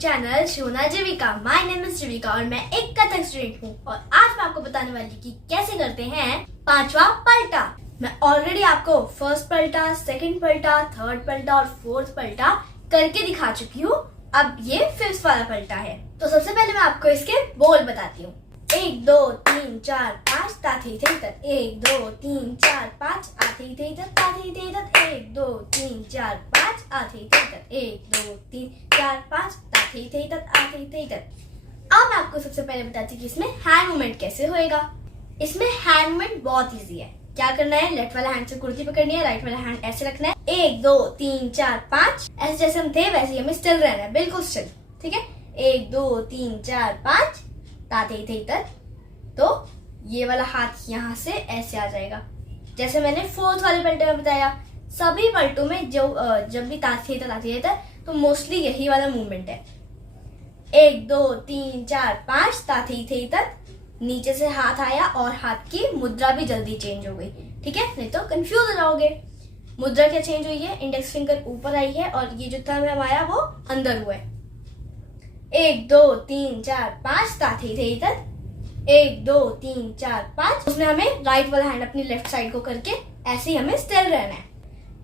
Channel Shona Jeevika. My name is Jeevika और मैं एक कथक स्टूडेंट हूँ और आज मैं आपको बताने वाली कि कैसे करते हैं पांचवा पलटा। मैं ऑलरेडी आपको फर्स्ट पलटा, सेकंड पलटा, थर्ड पलटा और फोर्थ पलटा करके दिखा चुकी हूँ। अब ये फिफ्थ वाला पलटा है। तो सबसे पहले मैं आपको इसके बोल बताती हूँ। 1 2 3 4 5 ताथी थे तत 1 2 3 4 5 आथी थे तत ताथी थे तत 1 2 3 4 5 आथी थे तत 1 2 3 4 5 ताथी थे तत आथी थे तत। अब मैं आपको सबसे पहले बताती हूँ कि इसमें हैंड मूवमेंट कैसे होएगा। इसमें हैंड मूवमेंट बहुत इजी है। क्या करना है, लेफ्ट वाला हैंड से कुर्ती पकड़नी है, राइट वाला हैंड ऐसे रखना है। 1 2 3 4 5 ऐसे जैसे हम थे वैसे ही हमें स्टिल रहना है, बिल्कुल स्टिल। ठीक है, 1 2 3 4 5 ताते थे तक। तो ये वाला हाथ यहाँ से ऐसे आ जाएगा, जैसे मैंने फोर्थ वाले पलटे में बताया। सभी पलटों में जो जब भी ताते थे तो मोस्टली यही वाला मूवमेंट है। 1 2 3 4 5 ताते थे तक, नीचे से हाथ आया और हाथ की मुद्रा भी जल्दी चेंज हो गई। ठीक है, नहीं तो कंफ्यूज हो जाओगे। मुद्रा क्या चेंज हुई है, इंडेक्स फिंगर ऊपर आई है और ये जो थंब है हमारा वो अंदर हुआ है। 1 2 3 4 5 ताथी थे तक 1 2 3 4 5। उसमें हमें राइट वाला हैंड अपनी लेफ्ट साइड को करके ऐसे ही हमें स्टिल रहना है।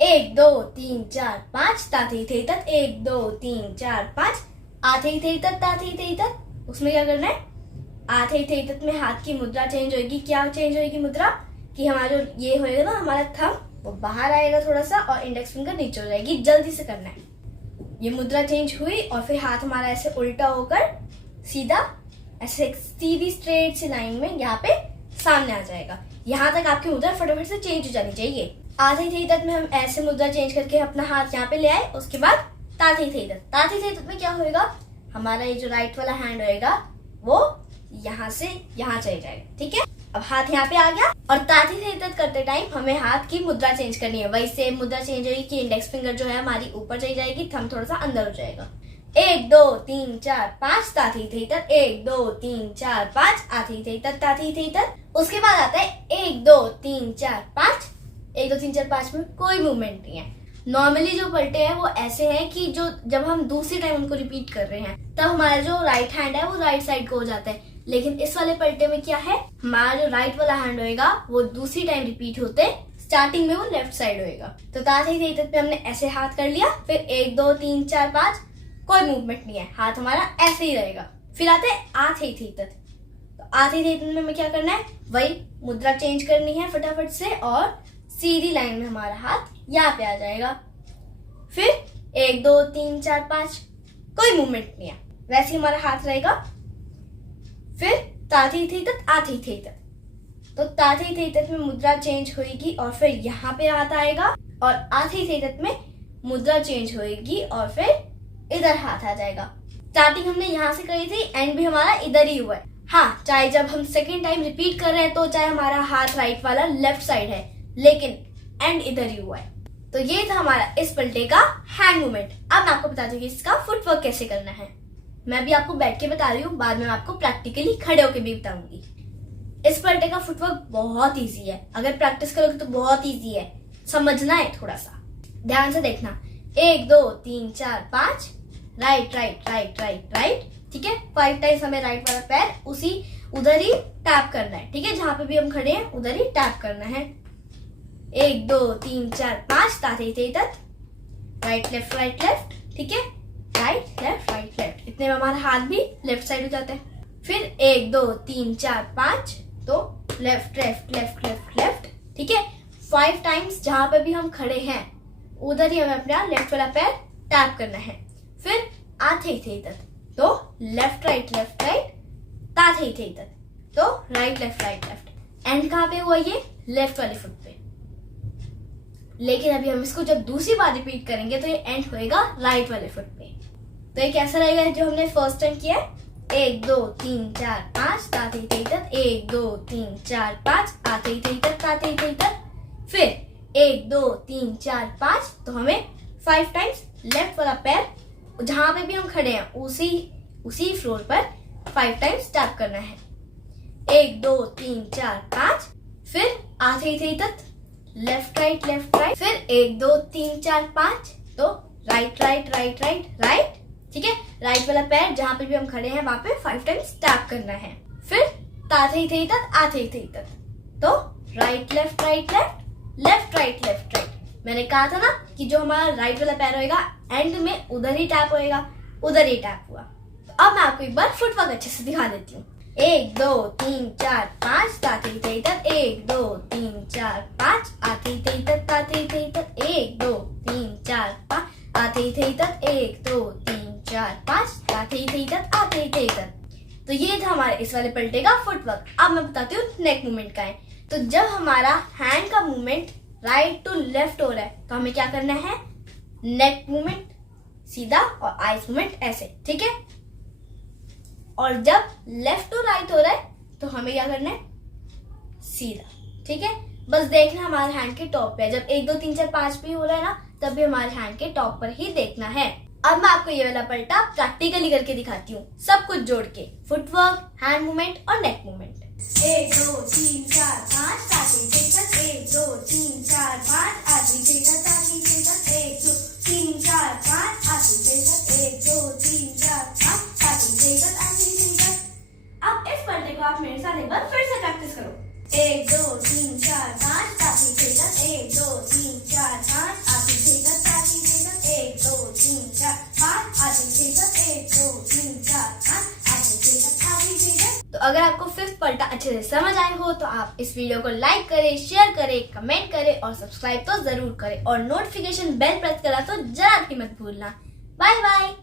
1 2 3 4 5 ताथी थे तक 1 2 3 4 5 आथे थे तक ताथी थे तक। उसमें क्या करना है, आथे थे तक में हाथ की मुद्रा चेंज होगी। क्या चेंज होगी मुद्रा कि हमारा जो ये होएगा ना, हमारा थंब वो बाहर आएगा थोड़ा सा और इंडेक्स फिंगर नीचे हो जाएगी। जल्दी से करना है। ये मुद्रा चेंज हुई और फिर हाथ हमारा ऐसे उल्टा होकर सीधा ऐसे सीधी स्ट्रेट सी लाइन में यहाँ पे सामने आ जाएगा। यहाँ तक आपकी मुद्रा फटाफट से चेंज हो जानी चाहिए। आधे थे तक में हम ऐसे मुद्रा चेंज करके अपना हाथ यहाँ पे ले आए। उसके बाद ताथी थे तक। ताथी थे तक में क्या होएगा, हमारा ये जो राइट वाला हैंड होएगा वो यहाँ से यहाँ चले जाएगा। ठीक है, अब हाथ यहाँ पे आ गया और ताथी थे तक करते टाइम हमें हाथ की मुद्रा चेंज करनी है। वही सेम मुद्रा चेंज होगी कि इंडेक्स फिंगर जो है हमारी ऊपर चली जाएगी, थंब थोड़ा सा अंदर हो जाएगा। 1 2 3 4 5 ताथी थे तक 1 2 3 4 5 आथी थे तक ताथी थे तक। उसके बाद आता है 1 2 3 4 5। 1 2 3 4 5 में कोई मूवमेंट नहीं है। नॉर्मली जो पलटे हैं वो ऐसे हैं कि जो जब हम दूसरी टाइम उनको रिपीट कर रहे हैं तब हमारा जो राइट हैंड है वो राइट साइड को हो जाता है। लेकिन इस वाले पलटे में क्या है, हमारा जो राइट वाला हैंड होएगा वो दूसरी टाइम रिपीट होते स्टार्टिंग में वो लेफ्ट साइड होएगा। तो ताथी थे तक पे हमने ऐसे हाथ कर लिया। फिर 1 2 3 4 5 कोई मूवमेंट नहीं है, हाथ हमारा ऐसे ही रहेगा। फिर आते हैं आथे थे तक। तो आथे थे तक में हमें क्या करना है, वही मुद्रा चेंज करनी है फटाफट से और सीधी लाइन में हमारा हाथ यहाँ पे आ जाएगा। फिर 1 2 3 4 5 कोई मूवमेंट नहीं है, वैसे ही हमारा हाथ रहेगा। फिर ताथी थे तक आथी थे तक। तो ताथी थे तक में मुद्रा चेंज होगी और फिर यहाँ पे हाथ आएगा और आथी थे तक में मुद्रा चेंज होगी और फिर इधर हाथ आ जाएगा। स्टार्टिंग हमने यहाँ से करी थी, एंड भी हमारा इधर ही हुआ है। हाँ, चाहे जब हम सेकेंड टाइम रिपीट कर रहे हैं तो चाहे हमारा हाथ राइट वाला लेफ्ट साइड है, लेकिन एंड इधर ही हुआ है। तो ये था हमारा इस पलटे का हैंड मूवमेंट। अब मैं आपको बताती हूँ कि इसका फुटवर्क कैसे करना है। मैं भी आपको बैठ के बता रही हूँ, बाद में मैं आपको प्रैक्टिकली खड़े होके भी बताऊंगी। इस पलटे का फुटवर्क बहुत इजी है। अगर प्रैक्टिस करोगे तो बहुत इजी है, समझना है थोड़ा सा, ध्यान से देखना। 1 2 3 4 5 right right right right right. ठीक है, 5 टाइम्स हमें राइट वाला पैर उसी उधर ही टैप करना है। ठीक है, जहां पे भी हम खड़े हैं उधर ही टैप करना है। 1 2 3 4 5 ताथे थे तक राइट लेफ्ट। ठीक है, राइट लेफ्ट। इतने में हमारा हाथ भी लेफ्ट साइड हो जाता है। फिर 1 2 3 4 5 तो लेफ्ट। ठीक है, 5 टाइम्स जहां पे भी हम खड़े हैं उधर ही हमें अपना लेफ्ट वाला पैर टैप करना है। फिर आथे थे तक तो लेफ्ट राइट ताथे थे तक तो राइट लेफ्ट। एंड कहाँ पे हुआ, ये लेफ्ट वाले फुट पे। लेकिन अभी हम इसको जब दूसरी बार रिपीट करेंगे तो ये एंड होएगा राइट वाले फुट पे। तो ये कैसा रहेगा जो हमने फर्स्ट टाइम किया है। 1 2 3 4 5 ताथे थे तक 1 2 3 4 5 आथे थे तक ताथे थे तक। फिर 1 2 3 4 5 तो हमें 5 टाइम्स लेफ्ट वाला पैर जहां पे भी हम खड़े हैं उसी फ्लोर पर 5 टाइम्स टैप करना है। 1 2 3 4 5। फिर आथे थे तक लेफ्ट राइट। फिर 1 2 3 4 5 तो राइट। ठीक है। राइट वाला पैर जहाँ पे भी हम खड़े हैं वहां पे 5 टाइम्स टैप करना है। फिर ता थे थे तत आ थे थे तत। तो right left left right left right. मैंने कहा था ना कि जो हमारा राइट वाला पैर होएगा एंड में उधर ही टैप होएगा, उधर ही टैप हुआ। तो अब मैं आपको एक बार फुटवर्क अच्छे से दिखा देती हूँ। 1 2 3 4 5 ता थे थे तत। 1 2 3 4 5 आ थे थे तत ता थे थे तत। 1 2 3 4 5 आ थे थे तत। 1 2 3 4 5 ता थे थे तत आ थे थे तत। तो ये था हमारे इस वाले पलटे का फुटवर्क। अब मैं बताती हूँ नेक मूवमेंट का है। तो जब हमारा हैंड का मूवमेंट राइट टू लेफ्ट हो रहा है तो हमें क्या करना है, नेक मूवमेंट सीधा और आइस मूवमेंट ऐसे, ठीक है। और जब लेफ्ट टू राइट हो रहा है तो हमें क्या करना है, सीधा, ठीक है। बस देखना हमारे हैंड के टॉप पे है। जब 1 2 3 4 5 भी हो रहा है ना तब भी हमारे हैंड के टॉप पर ही देखना है। अब मैं आपको ये वाला पलटा प्रैक्टिकली करके दिखाती हूँ, सब कुछ जोड़ के, फुटवर्क, हैंड मूवमेंट और नेक मूवमेंट। 1 2 3 4 5 ताती तेतत। 1 2 3 4 5 आती तेतत ताती तेतत। 1 2 3 4 5 आती तेतत। 1 2 3 4 5 ताती तेतत आती तेतत। अब इस पलटे को आप मेरे साथ एक बार फिर से प्रैक्टिस करो। 1 2 3 4 5 ताती तेतत। 1 2 3 4 5 आती तेतत ताती तेतत। 1 2 3 4 5 आती तेतत। 1 2 3 4 5 आती तेतत आती तेतत। तो अगर आपको फिफ्थ पलटा अच्छे से समझ आए हो तो आप इस वीडियो को लाइक करें, शेयर करें, कमेंट करें और सब्सक्राइब तो जरूर करें और नोटिफिकेशन बेल प्रेस करा तो जरा भी मत भूलना। Bye bye.